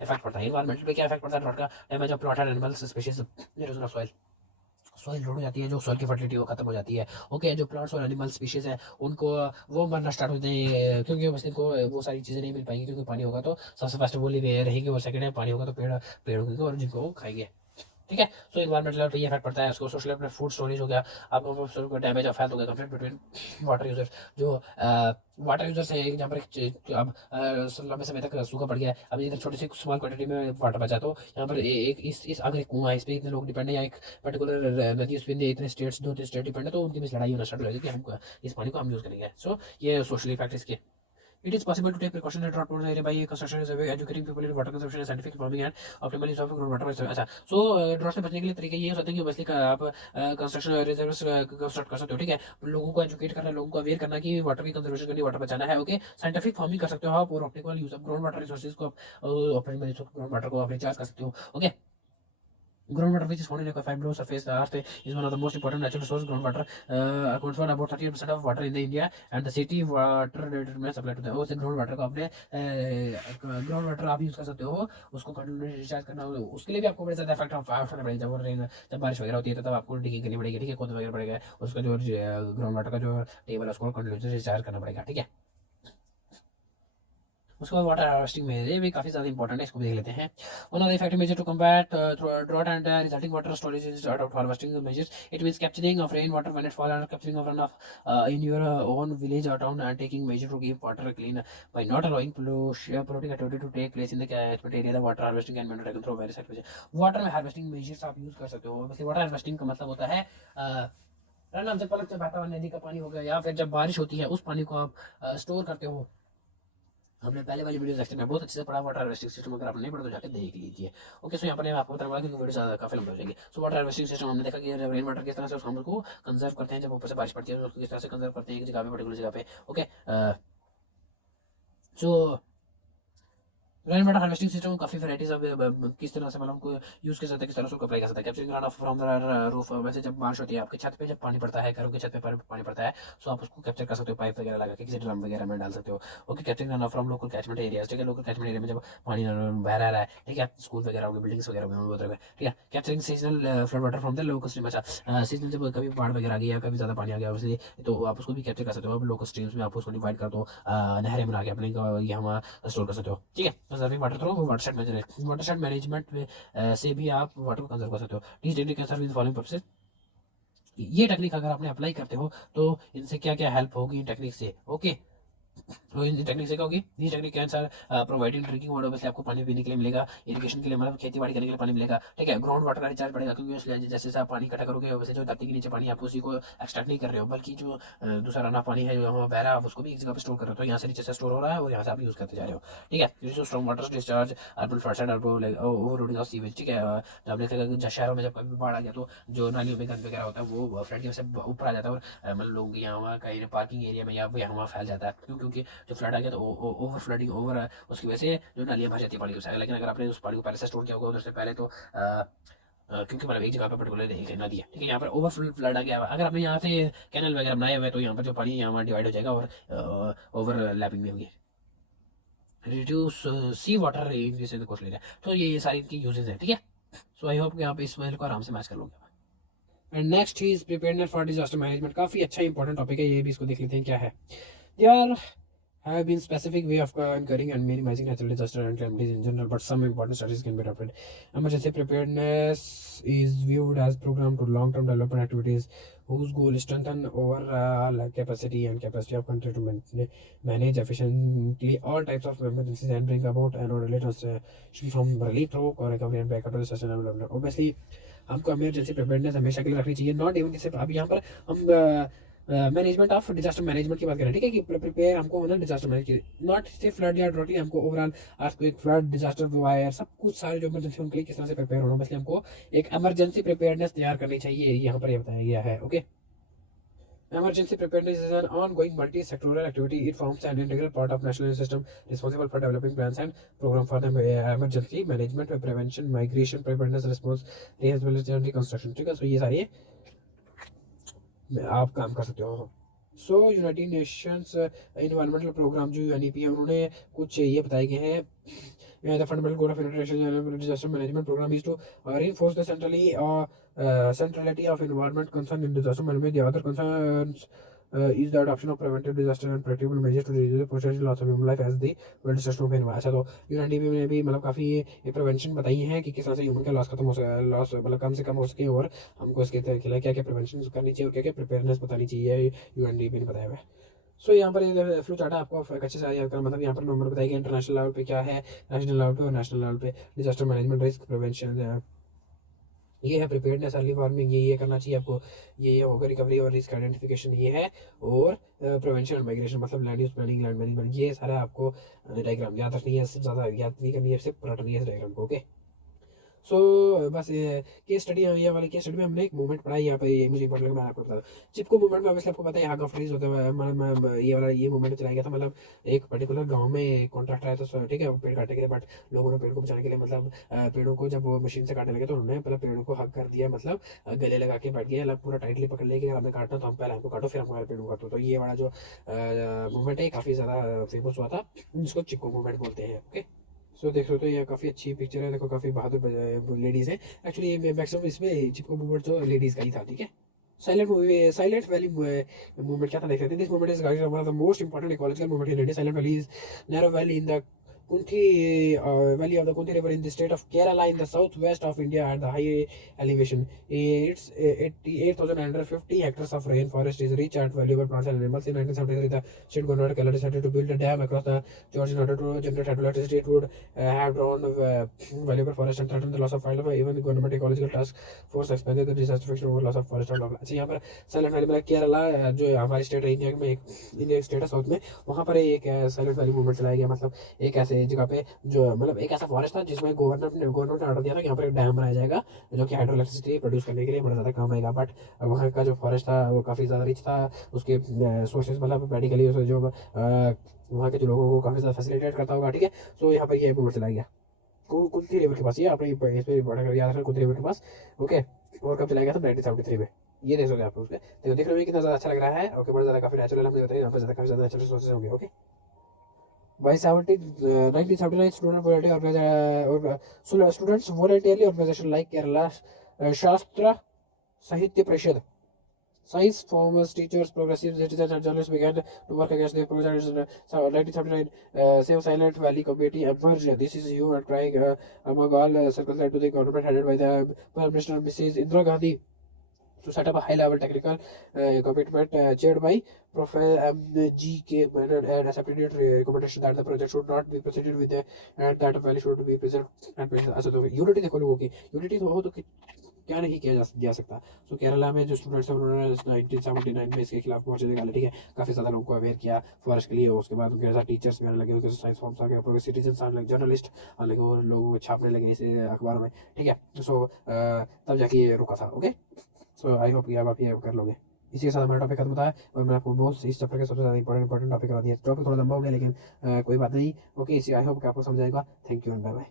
इफेक्ट पड़ता है। इन्वायरमेंट पे क्या इफेक्ट पड़ता है ड्राउट का? Damage of plot and animals species, erosion of soil. Soil root हो जाती है, जो सॉइल की फर्टिलिटी वो खत्म हो जाती है। ओके, जो प्लांट्स और एनिमल स्पीशीज है उनको वो मरना स्टार्ट होते हैं, क्योंकि बस इनको वो सारी चीज़ें नहीं मिल पाएंगी, क्योंकि पानी होगा तो सबसे फर्स्ट वो लिव रहेगी, और सेकंड है पानी होगा तो पेड़ पेड़ होंगे और जिनको वो खाएंगे। ठीक है, सो इन्वायरमेंटल लेवल पे ये इफेक्ट पड़ता है उसको। सोशल लेवल पे फूड स्टोरेज हो गया, आपको डैमेज ऑफ हेल्थ हो गया, कॉन्फ्लिक्ट बिटवीन वाटर यूजर्स। जो वाटर यूजर्स है, जहाँ पर अब लंबे समय तक सूखा पड़ गया है, अब इधर छोटी सी स्मॉल क्वांटिटी में वाटर बचा, तो यहाँ पर एक इस अगर एक कुआं है, इस पे इतने लोग डिपेंड है, या एक पर्टिकुलर नदी, उस पर इतने स्टेट्स, 2-3 स्टेट डिपेंड है, तो उनके बीच लड़ाई होना स्टार्ट हो जाएगी कि हम इस पानी को हम यूज़ करेंगे। सो ये सोशल इफेक्ट इसके। It is possible to take precautions at drought prone area by construction is educating people in water consumption and scientific farming and optimal use of groundwater. अच्छा, सो ड्रॉट से बचने के लिए तरीके ये हो सकते हैं कि ऑब्वियसली आप कंस्ट्रक्शन रिजर्व्स कंस्ट्रक्ट कर सकते हो। ठीक है, लोगों को एजुकेट करना, लोगों को अवेयर करना कि वाटर की कंजर्वेशन करनी, वाटर बचाना है। ओके, साइंटिफिक फार्मिंग कर सकते हो आप, और optimal use of ground water resources को optimal use of ground water को आप रिचार्ज कर सकते हो। Okay, groundwater, which is found in liquefied below surface the earth, is one of the most important natural resources. Groundwater accounts for about 38% of water in the India, and the city water determines supply to the वो से groundwater को अपने groundwater आप यूज कर सकते हो, उसको कंटिन्यूसली रिचार्ज करना हो, उसके लिए भी आपको बड़े ज़्यादा इफेक्ट उठाना पड़ेगा। जब रेन, जब बारिश वगैरह होती है तो तब आपको डिगिंग करनी पड़ेगी। ठीक है, खोदना वगैरह पड़ेगा, उसका जो ग्राउंड वाटर का जो टेबल है उसको कंटिन्यूसली रिचार्ज करना पड़ेगा। ठीक है, उसके बाद वाटर हार्वेस्टिंग में ये भी काफ़ी ज़्यादा इंपॉर्टेंट है, इसको भी देख लेते हैं। One of the effective measure to combat drought and resulting water storage is adopt harvesting measures. It means capturing of rain water when it fall and capturing of run off in your own village or town and taking measure to keep water clean by not allowing polluting activity to take place in the catchment area. The water harvesting can be undertaken through various activities. Water में हार्वेस्टिंग मेजर्स आप यूज कर सकते हो। वैसे वाटर हार्वेस्टिंग का मतलब होता है रन से पलट से बहता हुआ नदी का पानी हो गया, या फिर जब बारिश होती है उस पानी को आप स्टोर करते हो। हमने पहले वाली वीडियो सेक्शन में बहुत अच्छे से पढ़ा वाटर हार्वेस्टिंग सिस्टम, अगर आपने नहीं पढ़ा तो जाकर देख लीजिए। ओके, सो यहाँ पर आपको बताऊंगा क्योंकि वीडियो ज़्यादा काफी लंबी हो जाएगी। सो वाटर हार्वेस्टिंग सिस्टम हमने देखा कि रेन वाटर किस तरह से हम उसको कंजर्व करते हैं, जब ऊपर से बारिश पड़ती है तो उसको किस तरह से कंजर्व करते हैं एक जगह पे, पर्टिकुलर जगह पे। ओके, सो रेन वाटर हार्वेस्टिंग सिस्टम में काफी वैराइटीज ऑफ किस तरह से मतलब को यूज कर सकते हैं, किस तरह से उसको अप्लाई कर सकते हैं। Capturing run of from the roof, वैसे जब बारिश होती है आपके छत पे, जब पानी पड़ता है, घरों के छत पे पानी पड़ता है, सो आप उसको कैप्चर कर सकते हो, पाइप वगैरह लगा के किसी ड्रम वगैरह में डाल सकते हो। Okay, capturing run of from local catchment areas. ठीक है, लोकल कैचमेंट एरिया में जब पानी बह रहा है, ठीक है, स्कूल वगैरह होगी, बिल्डिंग्स वगैरह होगी, ठीक है। Capturing seasonal flood water from the local stream. अच्छा, सीजनल जब कभी बाढ़ वगैरह आ गई या कभी ज्यादा पानी आ गया उसलिए, तो आप उसको भी कैप्चर कर सकते हो। लोकल स्ट्रीम्स में आप उसको डिवाइड कर दो, नहरें बना के अपने यहाँ स्टोर कर सकते हो। ठीक है, conserving water through watershed management में से भी आप वाटर को कंजर्व कर सकते हो। This technique can serve in following purposes. ये टेक्निक अगर आपने अप्लाई करते हो तो इनसे क्या क्या हेल्प होगी इन टेक्निक से। ओके, तो इन टेक्निक से क्या होगी, ये technique can sir providing drinking water, वैसे आपको पानी पीने के लिए मिलेगा, इरिगेशन के लिए मतलब खेती बाड़ी करने के लिए पानी मिलेगा। ठीक है, ग्राउंड वाटर का रिचार्ज बढ़ेगा, क्योंकि उसमें जैसे आप पानी इकट्ठा करोगे वैसे जो धरती के नीचे पानी आप उसी को एक्सट्रैक्ट नहीं कर रहे हो, बल्कि जो दूसरा रना पानी है जो वहाँ बह रहा है आप उसको भी एक जगह पर स्टोर कर रहे हो, तो यहाँ से नीचे से स्टोर हो रहा है और यहाँ से आप यूज करते जा रहे हो। ठीक है, strong water discharge urban floods and overloading of sewage. ठीक है, जब आपने देखा शहरों में जब कभी बाढ़ आ गया तो जो नालियों में गंद वगैरह होता है वो फ्लड की वजह से ऊपर आ जाता है, और मतलब लोग यहाँ कहीं पार्किंग एरिया में या यहाँ फैल जाता है, क्योंकि जो फ्लड आ गया तो ओवर फ्लडिंग ओवर उसकी वजह से जो नालियाँ भर जाती है पानी के साथ। लेकिन अगर आपने उस पानी को पहले से स्टोर किया होगा उधर से पहले, तो क्योंकि मतलब एक जगह पे पर्टिकुलर एक नदी है, ठीक है, यहाँ पर ओवर फ्लड आ गया, अगर आपने यहाँ से कैनल वगैरह बनाए हुए तो यहाँ पर जो पानी यहाँ डिवाइड हो जाएगा और ओवरलैपिंग भी होगी। Reduce sea water increase in coastal area. तो ये सारी इनकी यूजेज है। ठीक है, सो आई होप कि आप इस मॉडल को आराम से मैच कर लोगे। And next is preparedness for disaster management. काफी अच्छा इंपॉर्टेंट टॉपिक है, ये भी इसको देख लेते हैं क्या है यार। Have been specific way of incurring and minimizing natural disaster and calamities in general, but some important strategies can be adopted. Emergency preparedness is viewed as program to long-term development activities whose goal is strengthen overall capacity of country to manage efficiently all types of emergencies and bring about an orderly transition from relief to recovery and back to the sustainable development. Obviously, हमको emergency preparedness हमेशा के लिए रखनी चाहिए, नॉट इवन जैसे अब यहाँ पर हम मैनेजमेंट ऑफ डिजास्टर मैनेजमेंट की बात करें। ठीक है, कि प्रिपेयर हमको होना डिजास्टर मैनेज, नॉट सिर्फ फ्लड या ड्रॉट, हमको overall earthquake, flood, disaster, wire, सब कुछ सारे जो इमरजेंसी उनके लिए किस तरह से प्रिपेयर होना, इसलिए हमको एक इमरजेंसी प्रिपेयरनेस तैयार करनी चाहिए, यहाँ पर यह बताया गया है। Okay, emergency preparedness is an ongoing multi-sectoral activity. It forms an integral part of national system responsible for developing plans and program for the emergency management, prevention, migration, preparedness, response, rehabilitation and reconstruction. ठीक है, so ये सारी आप काम कर सकते हो। So United Nations environmental programme जो यूएनईपी है, उन्होंने कुछ ये बताए गए हैं, the fundamental goal of international disaster management programme is to reinforce the centrality of environment concern in disaster management. The other concerns is the adoption of preventive disaster and practical measures to reduce the potential loss of human life as the world disaster of environment. अच्छा, तो यूएनडीपी ने भी मतलब काफ़ी ये प्रिवेंशन बताई हैं कि किस तरह से ह्यूमन का लॉस खत्म हो सके, लॉस मतलब कम से कम हो सके, और हमको इसके खिलाफ क्या क्या प्रिवेंशन करनी चाहिए और क्या क्या प्रिपेयरनेस बतानी चाहिए, यूएनडीपी ने बताया हुआ है। सो यहाँ पर ये फ्लो चार्ट है, आपको अच्छे से याद करना, मतलब यहाँ पर नंबर बताएंगे इंटरनेशनल लेवल पे क्या है, नेशनल लेवल पे और नेशनल लेवल पे डिजास्टर मैनेजमेंट, रिस्क प्रिवेंशन, ये है प्रिपेयर्डनेस, अर्ली वार्निंग, ये करना चाहिए आपको, ये होगा रिकवरी और रिस्क आइडेंटिफिकेशन, ये है, और प्रिवेंशन एंड माइग्रेशन मतलब land use planning, land management, ये सारा आपको डायग्राम याद रखनी है, सिर्फ ज़्यादा याद नहीं करनी है, सिर्फ रटनी है इस डायग्राम को। ओके, सो बस केस स्टडी, ये वाली केस स्टडी में हमने एक मूवमेंट पढ़ा है यहाँ पे, ये मुझे इंपॉर्टेंट लगा, मैं आपको बता दूँ। चिपको मूवमेंट में ऑब्वियसली आपको पता है, हाग ऑफ ट्रीज होता है, मतलब ये वाला ये मूवमेंट चलाया गया था, मतलब एक पर्टिकुलर गांव में कॉन्ट्रैक्टर आया था, ठीक है, पेड़ काटने के लिए, बट लोगों ने पेड़ को बचाने के लिए मतलब पेड़ों को जब वो मशीन से काटने लगे तो उन्होंने पहले पेड़ों को हक कर दिया, मतलब गले लगा के बैठ गया, मतलब पूरा टाइटली पकड़ लिया कि अगर हमें काटना तो हम पहले हमको काटो, फिर हम हमारे पेड़ों को काटो। तो ये वाला जो मूवमेंट है काफ़ी ज़्यादा फेमस हुआ था, जिसको चिपको मूवमेंट बोलते हैं। ओके, सो देख सकते हो ये काफ़ी अच्छी पिक्चर है, देखो काफ़ी बहादुर लेडीज़ है, एक्चुअली ये मैक्सिमम इसमें चिपको मूवमेंट जो लेडीज़ का ही था, ठीक है। साइलेंट वैली मूवमेंट क्या था देख सकते हैं, this movement is one of the most important ecological movement in India. Silent valley is narrow valley in the Kunthi valley of the Kunthi River in the state of Kerala in the southwest of India at the high elevation. Its 88,950 hectares of rainforest is rich at valuable plants and animals. In 1973, the state government of Kerala decided to build a dam across the George in order to generate hydroelectricity. It would have drawn valuable forest and threatened the loss of wildlife. Even the government ecological task force expanded the disaster fiction over loss of forest and wildlife. अच्छा, यहाँ पर साइलेंट वैली में केरला जो हमारी स्टेट है इंडिया में, इंडिया स्टेट है साउथ में, वहाँ पर एक साइलेंट वैली मूवमेंट चलाया गया, मतलब एक ऐसे जगह पे जो मतलब एक ऐसा फॉरेस्ट था जिसमें गवर्नमेंट ने ऑर्डर दिया था कि यहाँ पर एक डैम बनाया जाएगा जो कि हाइड्रोइलेक्ट्रिसिटी प्रोड्यूस करने के लिए बड़ा ज़्यादा काम आएगा, बट वहाँ का जो फॉरेस्ट था वो काफ़ी ज़्यादा रिच था, उसके सोर्सेज मतलब मेडिकली जो वहाँ के जो लोगों को काफ़ी ज़्यादा फैसिलिटेट करता होगा, ठीक है। सो यहाँ पर ये मूवमेंट चलाया गया कुंती रिवर के पास, ये आपने इस पर याद रखना, कुंती रिवर के पास। ओके, और कब चलाया गया था 1973 में, ये देख सकते हैं आप उसके, तो देख रहे हो कितना ज़्यादा अच्छा लग रहा है। ओके, बड़ा ज़्यादा काफ़ी नेचुरल हमने बताया, यहाँ पर काफ़ी ज़्यादा नेचुरल सोर्सेज होंगे। Okay, by 1979 students voluntarily organization like Kerala Shastra Sahitya Parishad, science farmers, teachers, progressive citizens and journalists began to work against the project. 1979, Save Silent Valley Committee emerged. This is you and crying among all circles to the government headed by the Prime Minister Mrs. Indira Gandhi to set up a high-level technical commitment chaired by Professor M.G.K. Menon and accepted recommendation that the project should not be proceeded with and that value should be present and present. अच्छा, तो यूनिटी देखो लोगों की, यूनिटी तो हो तो क्या नहीं किया जा सकता। तो केरला में जो स्टूडेंट्स हैं उन्होंने 1979 में इसके खिलाफ मोर्चे निकाले, ठीक है, काफ़ी ज़्यादा लोगों को अवेयर किया फॉरेस्ट के लिए। उसके बाद उनके साथ टीचर्स भी आने लगे, उनके साइंस फॉर्म्स आ गए, प्रोग्रेस सिटीजन्स आने लगे, जर्नलिस्ट आने लगे, और लोगों को छापने लगे इसे अखबारों में, ठीक है। सो तब जाके ये रुका था। ओके, सो आई होप कि आप ये कर लोगे। इसी के साथ हमारा टॉपिक खत्म होता है, और मैं आपको बहुत इस चैप्टर के सबसे ज़्यादा इंपॉर्टेंट टॉपिक करा दिया। टॉपिक थोड़ा लंबा हो गया, लेकिन कोई बात नहीं। ओके, इसी आई होप कि आपको समझ आएगा। Thank you and bye bye.